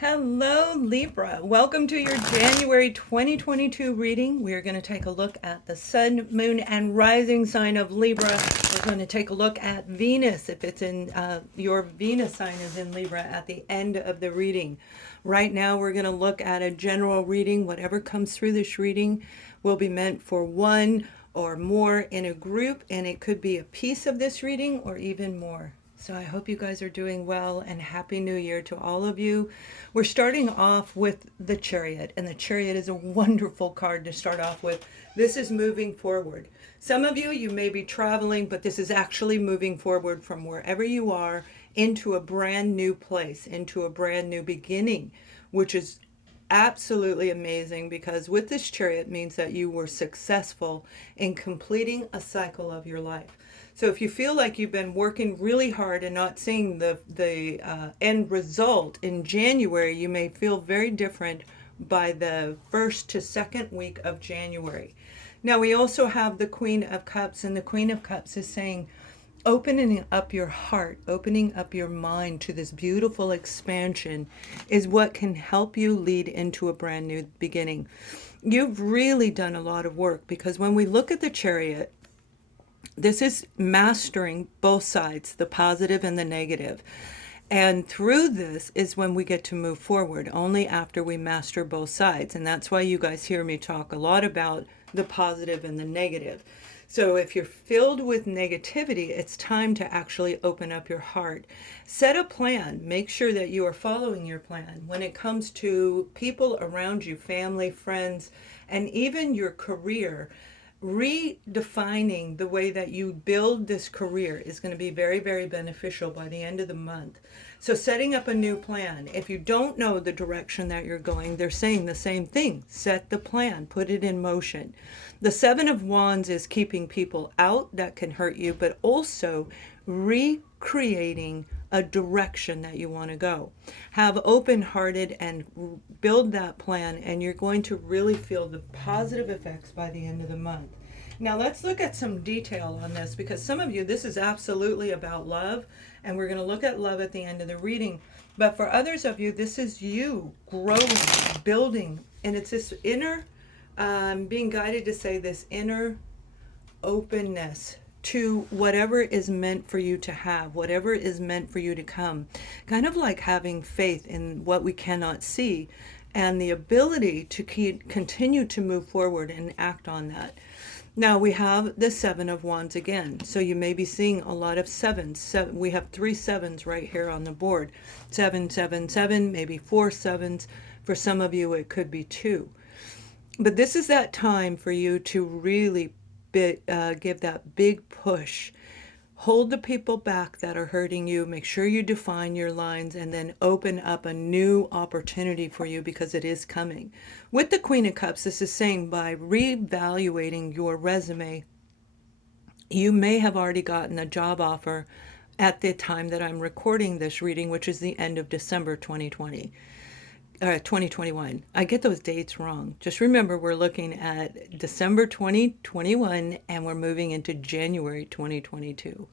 Hello, Libra. Welcome to your January 2022 reading. We are going to take a look at the sun, moon, and rising sign of Libra. We're going to take a look at Venus, if it's in your Venus sign is in Libra, at the end of the reading. Right now, we're going to look at a general reading. Whatever comes through this reading will be meant for one or more in a group, and it could be a piece of this reading or even more. So I hope you guys are doing well, and Happy New Year to all of you. We're starting off with the Chariot, and the Chariot is a wonderful card to start off with. This is moving forward. Some of you may be traveling, but this is actually moving forward from wherever you are into a brand new place, into a brand new beginning, which is absolutely amazing, because with this Chariot means that you were successful in completing a cycle of your life. So if you feel like you've been working really hard and not seeing the end result in January, you may feel very different by the first to second week of January. Now we also have the Queen of Cups, and the Queen of Cups is saying, opening up your heart, opening up your mind to this beautiful expansion is what can help you lead into a brand new beginning. You've really done a lot of work, because when we look at the Chariot, this is mastering both sides, the positive and the negative. And through this is when we get to move forward, only after we master both sides. And that's why you guys hear me talk a lot about the positive and the negative. So if you're filled with negativity, it's time to actually open up your heart. Set a plan. Make sure that you are following your plan when it comes to people around you, family, friends, and even your career. Redefining the way that you build this career is going to be very, very beneficial by the end of the month. So setting up a new plan. If you don't know the direction that you're going, they're saying the same thing. Set the plan, put it in motion. The Seven of Wands is keeping people out that can hurt you, but also recreating a direction that you want to go. Have open-hearted and build that plan, and you're going to really feel the positive effects by the end of the month. Now let's look at some detail on this, because some of you, this is absolutely about love, and we're going to look at love at the end of the reading. But for others of you, this is you growing, building, and it's this inner, being guided to say this inner openness to whatever is meant for you to have, whatever is meant for you to come. Kind of like having faith in what we cannot see, and the ability to continue to move forward and act on that. Now we have the Seven of Wands again. So you may be seeing a lot of sevens. We have 3 sevens right here on the board. 7, 7, 7, maybe 4 sevens. For some of you, it could be 2. But this is that time for you to really give that big push. Hold the people back that are hurting you. Make sure you define your lines, and then open up a new opportunity for you, because it is coming. With the Queen of Cups, this is saying by reevaluating your resume, you may have already gotten a job offer at the time that I'm recording this reading, which is the end of December 2021. I get those dates wrong. Just remember, we're looking at December 2021 and we're moving into January 2022.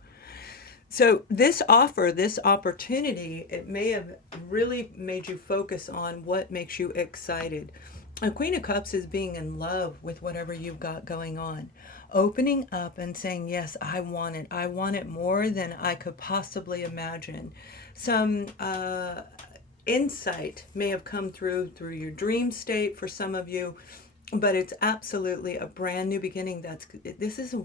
So this offer, this opportunity, it may have really made you focus on what makes you excited. A Queen of Cups is being in love with whatever you've got going on. Opening up and saying, yes, I want it. I want it more than I could possibly imagine. Some insight may have come through your dream state for some of you, but it's absolutely a brand new beginning. This is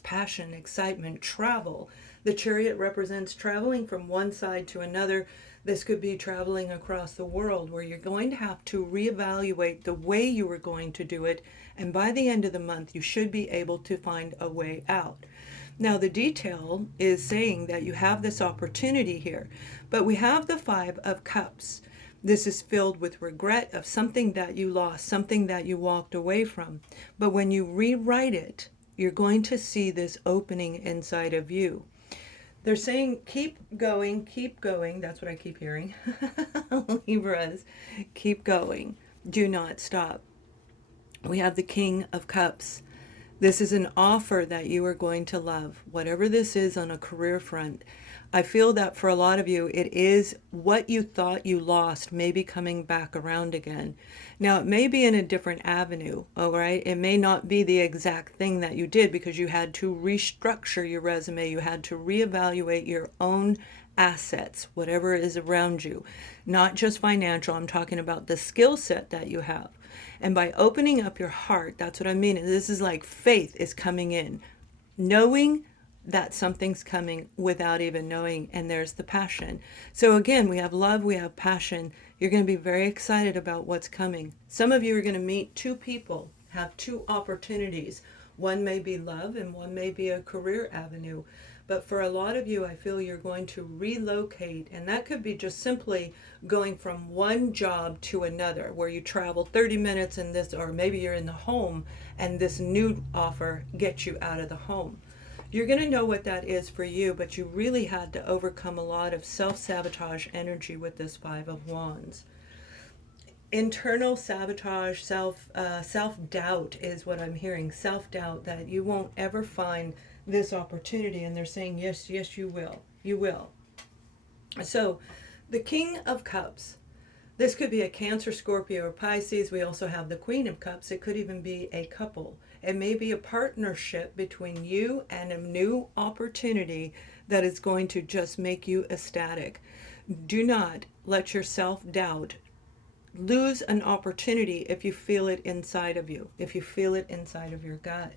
passion, excitement, travel. The Chariot represents traveling from one side to another. This could be traveling across the world, where you're going to have to reevaluate the way you were going to do it, and by the end of the month you should be able to find a way out. Now the detail is saying that you have this opportunity here, but we have the Five of Cups. This is filled with regret of something that you lost, something that you walked away from. But when you rewrite it, you're going to see this opening inside of you. They're saying, keep going, keep going. That's what I keep hearing. Libras, keep going. Do not stop. We have the King of Cups. This is an offer that you are going to love. Whatever this is on a career front, I feel that for a lot of you, it is what you thought you lost may be coming back around again. Now, it may be in a different avenue, all right? It may not be the exact thing that you did because you had to restructure your resume. You had to reevaluate your own assets, whatever is around you, not just financial. I'm talking about the skill set that you have. And by opening up your heart, that's what I mean. This is like faith is coming in, knowing that something's coming without even knowing, and there's the passion. So again, we have love, we have passion. You're going to be very excited about what's coming. Some of you are going to meet two people, have two opportunities. One may be love and one may be a career avenue. But for a lot of you, I feel you're going to relocate, and that could be just simply going from one job to another, where you travel 30 minutes in this, or maybe you're in the home and this new offer gets you out of the home. You're going to know what that is for you, but you really had to overcome a lot of self-sabotage energy with this Five of Wands. Internal sabotage, self-doubt is what I'm hearing. Self-doubt that you won't ever find this opportunity, and they're saying, yes, yes, you will. You will. So, the King of Cups. This could be a Cancer, Scorpio, or Pisces. We also have the Queen of Cups. It could even be a couple. It may be a partnership between you and a new opportunity that is going to just make you ecstatic. Do not let your self-doubt lose an opportunity if you feel it inside of you, if you feel it inside of your gut.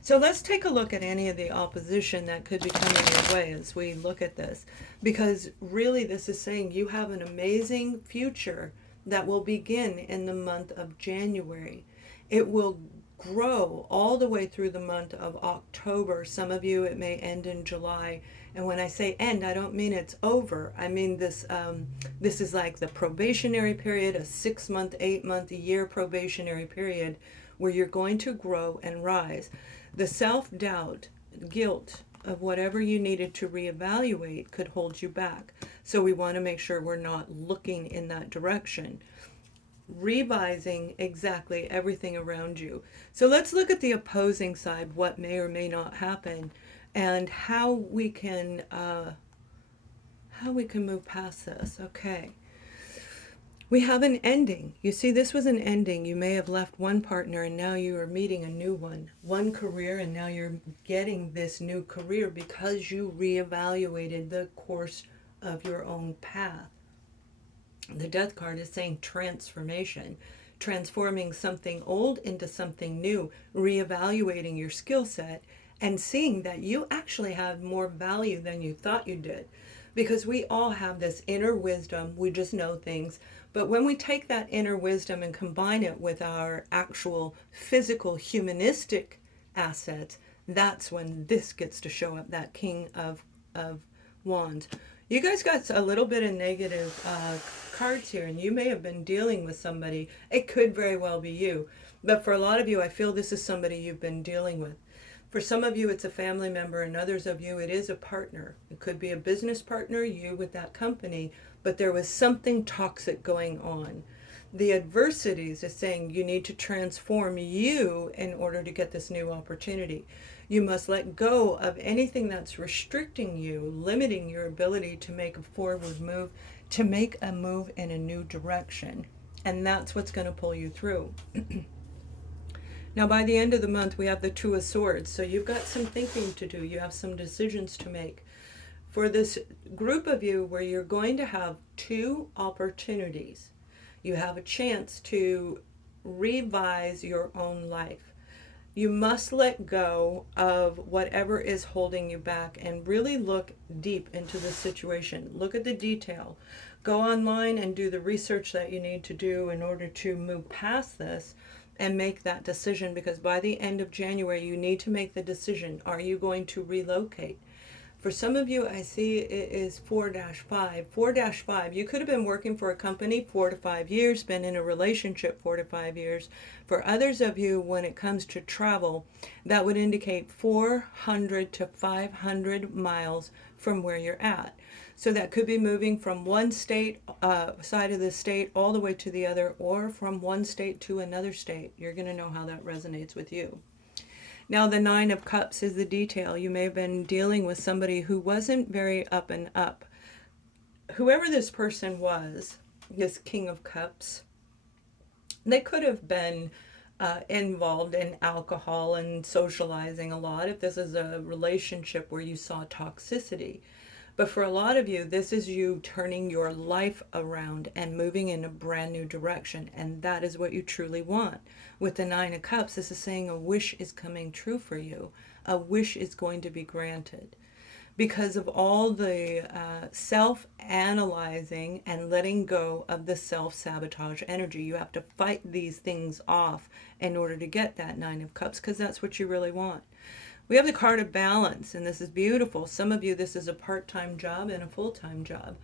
So let's take a look at any of the opposition that could be coming your way as we look at this, because really this is saying you have an amazing future that will begin in the month of January. It will grow all the way through the month of October. Some of you, it may end in July. And when I say end, I don't mean it's over. I mean this is like the probationary period, a 6-month, 8-month, a year probationary period where you're going to grow and rise. The self-doubt, guilt of whatever you needed to reevaluate could hold you back. So we want to make sure we're not looking in that direction. Revising exactly everything around you. So let's look at the opposing side, what may or may not happen, and how we can move past this. Okay. We have an ending. You see, this was an ending. You may have left one partner and now you are meeting a new one. One career and now you're getting this new career because you reevaluated the course of your own path. The Death card is saying transformation, transforming something old into something new, reevaluating your skill set and seeing that you actually have more value than you thought you did. Because we all have this inner wisdom, we just know things. But when we take that inner wisdom and combine it with our actual physical, humanistic assets, that's when this gets to show up, that King of Wands. You guys got a little bit of negative cards here, and you may have been dealing with somebody. It could very well be you. But for a lot of you, I feel this is somebody you've been dealing with. For some of you, it's a family member, and others of you, it is a partner. It could be a business partner, you with that company, but there was something toxic going on. The adversities is saying you need to transform you in order to get this new opportunity. You must let go of anything that's restricting you, limiting your ability to make a forward move, to make a move in a new direction. And that's what's going to pull you through. Now, by the end of the month, we have the Two of Swords. So you've got some thinking to do. You have some decisions to make. For this group of you where you're going to have two opportunities, you have a chance to revise your own life. You must let go of whatever is holding you back and really look deep into the situation. Look at the detail. Go online and do the research that you need to do in order to move past this and make that decision, because by the end of January, you need to make the decision. Are you going to relocate? For some of you, I see it is 4-5. 4-5, you could have been working for a company 4 to 5 years, been in a relationship 4 to 5 years. For others of you, when it comes to travel, that would indicate 400 to 500 miles from where you're at. So that could be moving from one state, side of the state, all the way to the other, or from one state to another state. You're going to know how that resonates with you. Now, the Nine of Cups is the detail. You may have been dealing with somebody who wasn't very up and up. Whoever this person was, this King of Cups, they could have been involved in alcohol and socializing a lot if this is a relationship where you saw toxicity. But for a lot of you, this is you turning your life around and moving in a brand new direction. And that is what you truly want. With the Nine of Cups, this is saying a wish is coming true for you. A wish is going to be granted. Because of all the self-analyzing and letting go of the self-sabotage energy. You have to fight these things off in order to get that Nine of Cups, because that's what you really want. We have the card of balance, and this is beautiful. Some of you, this is a part-time job and a full-time job,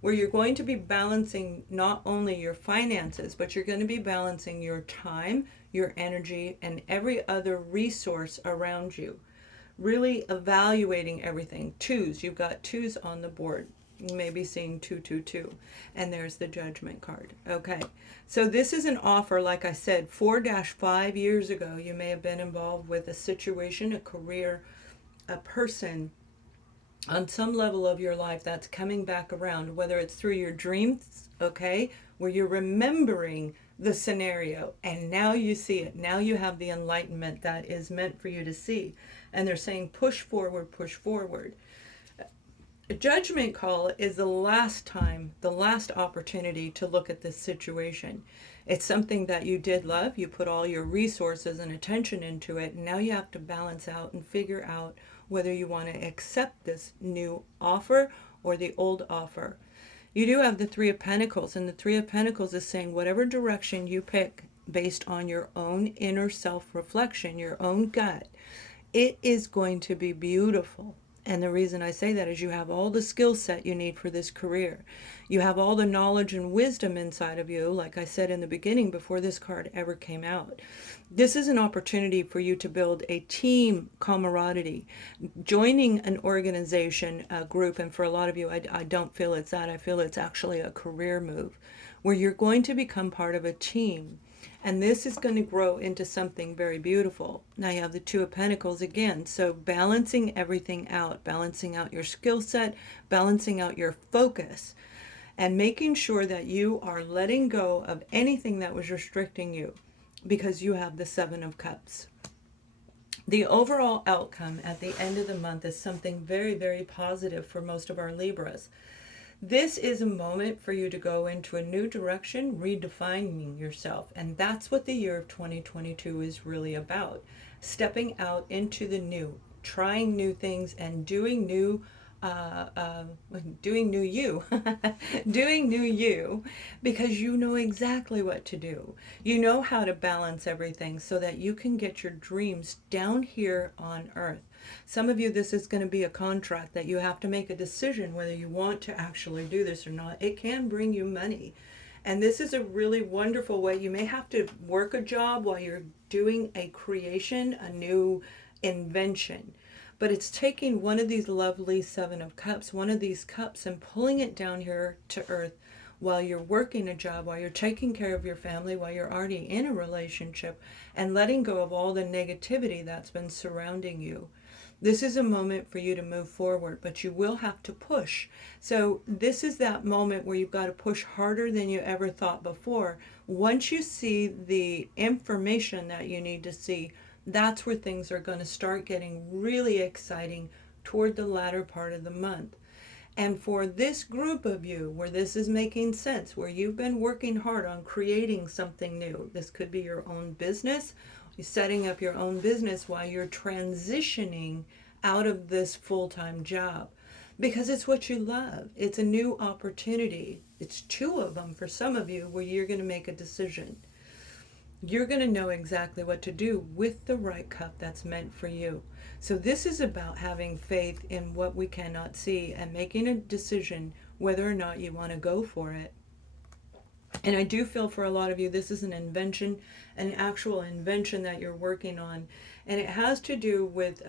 where you're going to be balancing not only your finances, but you're going to be balancing your time, your energy, and every other resource around you. Really evaluating everything. Twos, you've got twos on the board. You may be seeing 222, and there's the Judgment card. Okay, so this is an offer, like I said, 4-5 years ago, you may have been involved with a situation, a career, a person on some level of your life that's coming back around, whether it's through your dreams, okay, where you're remembering the scenario, and now you see it. Now you have the enlightenment that is meant for you to see. And they're saying push forward, push forward. A judgment call is the last time, the last opportunity to look at this situation. It's something that you did love. You put all your resources and attention into it. And now you have to balance out and figure out whether you want to accept this new offer or the old offer. You do have the Three of Pentacles, and the Three of Pentacles is saying whatever direction you pick based on your own inner self-reflection, your own gut, it is going to be beautiful. And the reason I say that is you have all the skill set you need for this career. You have all the knowledge and wisdom inside of you, like I said in the beginning before this card ever came out. This is an opportunity for you to build a team camaraderie, joining an organization, a group, and for a lot of you, I don't feel it's that. I feel it's actually a career move where you're going to become part of a team. And this is going to grow into something very beautiful. Now you have the Two of Pentacles again. So balancing everything out, balancing out your skill set, balancing out your focus, and making sure that you are letting go of anything that was restricting you, because you have the Seven of Cups. The overall outcome at the end of the month is something very, very positive for most of our Libras. This is a moment for you to go into a new direction, redefining yourself. And that's what the year of 2022 is really about. Stepping out into the new, trying new things, and doing new you, doing new you, because you know exactly what to do. You know how to balance everything so that you can get your dreams down here on earth. Some of you, this is going to be a contract that you have to make a decision whether you want to actually do this or not. It can bring you money. And this is a really wonderful way. You may have to work a job while you're doing a creation, a new invention. But it's taking one of these lovely Seven of Cups, one of these cups, and pulling it down here to earth while you're working a job, while you're taking care of your family, while you're already in a relationship, and letting go of all the negativity that's been surrounding you. This is a moment for you to move forward, but you will have to push. So this is that moment where you've got to push harder than you ever thought before. Once you see the information that you need to see, that's where things are going to start getting really exciting toward the latter part of the month. And for this group of you, where this is making sense, where you've been working hard on creating something new, this could be your own business, you're setting up your own business while you're transitioning out of this full-time job, because it's what you love. It's a new opportunity. It's two of them for some of you where you're going to make a decision. You're going to know exactly what to do with the right cup that's meant for you. So this is about having faith in what we cannot see and making a decision whether or not you want to go for it. And I do feel for a lot of you, this is an invention, an actual invention that you're working on. And it has to do with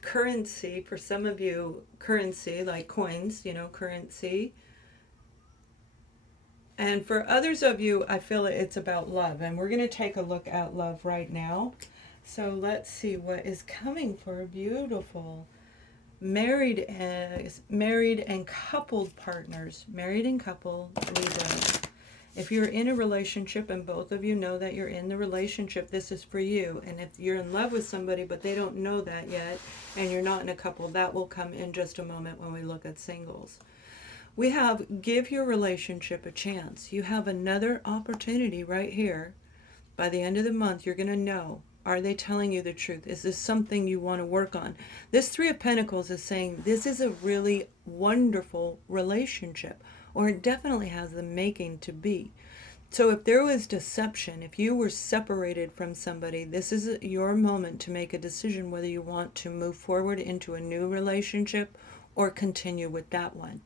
currency. For some of you, currency, like coins, currency. And for others of you, I feel it's about love. And we're going to take a look at love right now. So let's see what is coming for a beautiful married and coupled partners. Married and coupled Libra. If you're in a relationship and both of you know that you're in the relationship, this is for you. And if you're in love with somebody but they don't know that yet and you're not in a couple, that will come in just a moment when we look at singles. We have give your relationship a chance. You have another opportunity right here. By the end of the month, you're going to know, are they telling you the truth? Is this something you want to work on? This Three of Pentacles is saying this is a really wonderful relationship, or it definitely has the making to be. So if there was deception, if you were separated from somebody, this is your moment to make a decision whether you want to move forward into a new relationship or continue with that one.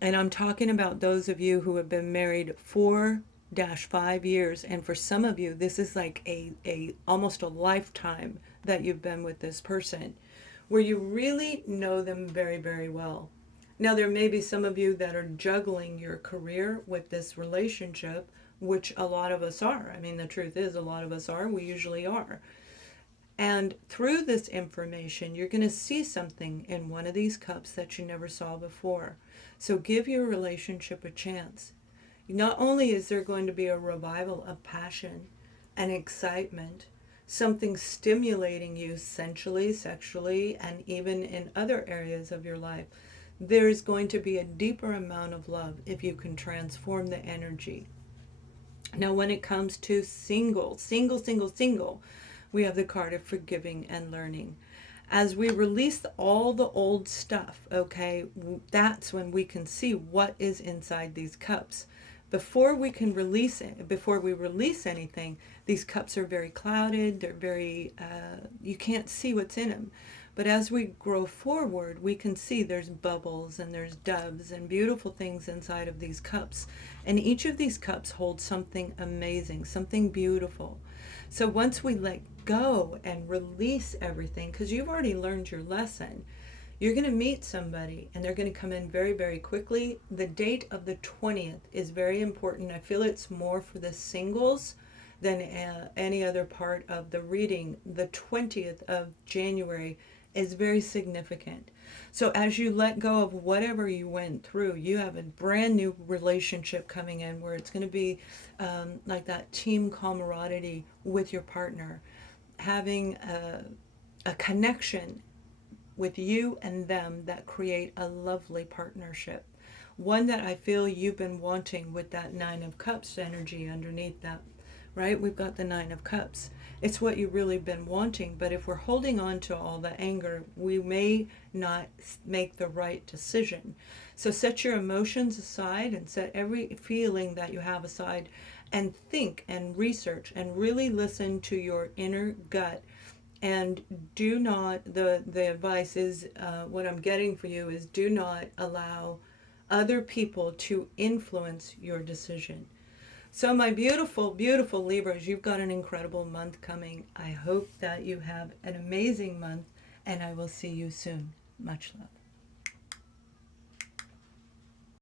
And I'm talking about those of you who have been married 4-5 years, and for some of you this is like a almost a lifetime that you've been with this person, where you really know them very, very well. Now there may be some of you that are juggling your career with this relationship, which a lot of us are. I mean, the truth is a lot of us are. We usually are. And through this information, you're going to see something in one of these cups that you never saw before. So give your relationship a chance. Not only is there going to be a revival of passion and excitement, something stimulating you sensually, sexually, and even in other areas of your life, there's going to be a deeper amount of love if you can transform the energy. Now, when it comes to single, we have the card of forgiving and learning. As we release all the old stuff, okay, that's when we can see what is inside these cups. Before we can release it, before we release anything, these cups are very clouded. They're very, you can't see what's in them. But as we grow forward, we can see there's bubbles and there's doves and beautiful things inside of these cups. And each of these cups holds something amazing, something beautiful. So once we let go and release everything, because you've already learned your lesson, you're going to meet somebody and they're going to come in very, very quickly. The date of the 20th is very important. I feel it's more for the singles than any other part of the reading. The 20th of January is very significant. So as you let go of whatever you went through, you have a brand new relationship coming in where it's going to be like that team camaraderie with your partner, having a connection with you and them that create a lovely partnership. One that I feel you've been wanting with that Nine of Cups energy underneath that, right? We've got the Nine of Cups. It's what you've really been wanting, but if we're holding on to all the anger, we may not make the right decision. So set your emotions aside and set every feeling that you have aside and think and research and really listen to your inner gut. And do not, the advice is, what I'm getting for you is, do not allow other people to influence your decision. So my beautiful, beautiful Libras, you've got an incredible month coming. I hope that you have an amazing month, and I will see you soon. Much love.